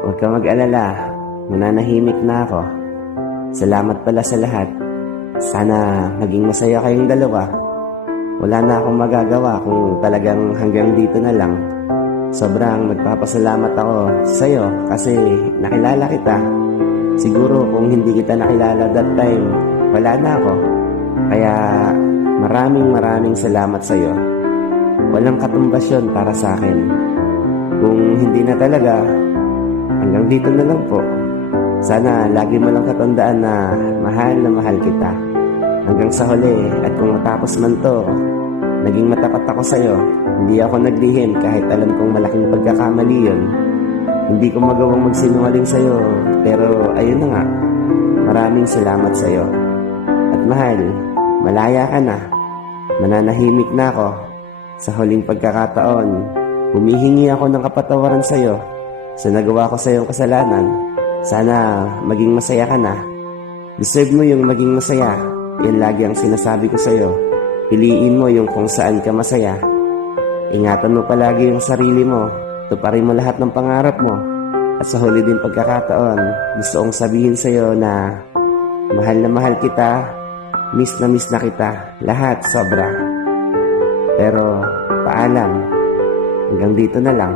Huwag ka mag-alala. Mananahimik na ako. Salamat pala sa lahat. Sana maging masaya kayong dalawa. Wala na akong magagawa kung talagang hanggang dito na lang. Sobrang nagpapasalamat ako sa'yo kasi nakilala kita. Siguro kung hindi kita nakilala that time, wala na ako. Kaya maraming salamat sa'yo. Walang katumbas yun para sa akin. Kung hindi na talaga, hanggang dito na lang po. Sana lagi mo lang katandaan na mahal kita. Hanggang sa huli, at kung matapos man to, naging matapat ako sa'yo. Hindi ako naglihim kahit alam kong malaking pagkakamali yun. Hindi ko magawang magsinungaling sa'yo, pero ayun na nga. Maraming salamat sa'yo. At mahal, malaya ka na. Mananahimik na ako. Sa huling pagkakataon, humihingi ako ng kapatawaran sa'yo sa nagawa ko sa'yong kasalanan. Sana maging masaya ka na. Deserve mo yung maging masaya. Yan lagi ang sinasabi ko sa'yo. Piliin mo yung kung saan ka masaya. Ingatan mo palagi yung sarili mo. Tuparin mo lahat ng pangarap mo. At sa huli din pagkakataon, gusto kong sabihin sa'yo na mahal kita. Miss na kita. Lahat sobra. Pero paalam. Hanggang dito na lang.